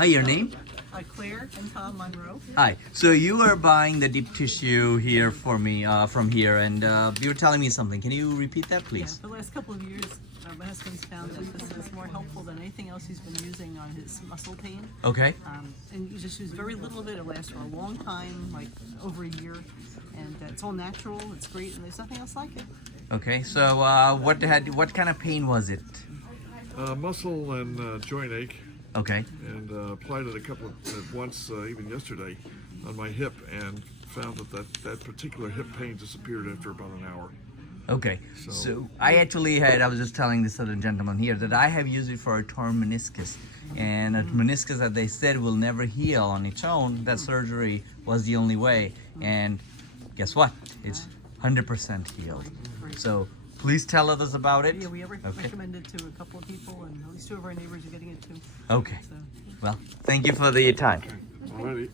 Hi, your name? Claire and Tom Monroe. Hi. So you are buying the deep tissue here for me from here, and you were telling me something. Can you repeat that, Yeah, please? for the last couple of years, my husband's found that this is more helpful than anything else he's been using on his muscle pain. Okay. And you just use very little of it. It lasts for a long time, like over a year. And it's all natural. It's great, and there's nothing else like it. Okay. So what kind of pain was it? Muscle and joint ache, Okay. and applied it once, even yesterday, on my hip, and found that particular hip pain disappeared after about an hour. Okay. So I was just telling this other gentleman here that I have used it for a torn meniscus, and a meniscus that they said will never heal on its own. That surgery was the only way, and guess what? It's 100% healed. So please tell others about it. Yeah, we recommend it to a couple of people, and at least 2 of our neighbors are getting it too. Okay. So. Well, thank you for the time. Alrighty.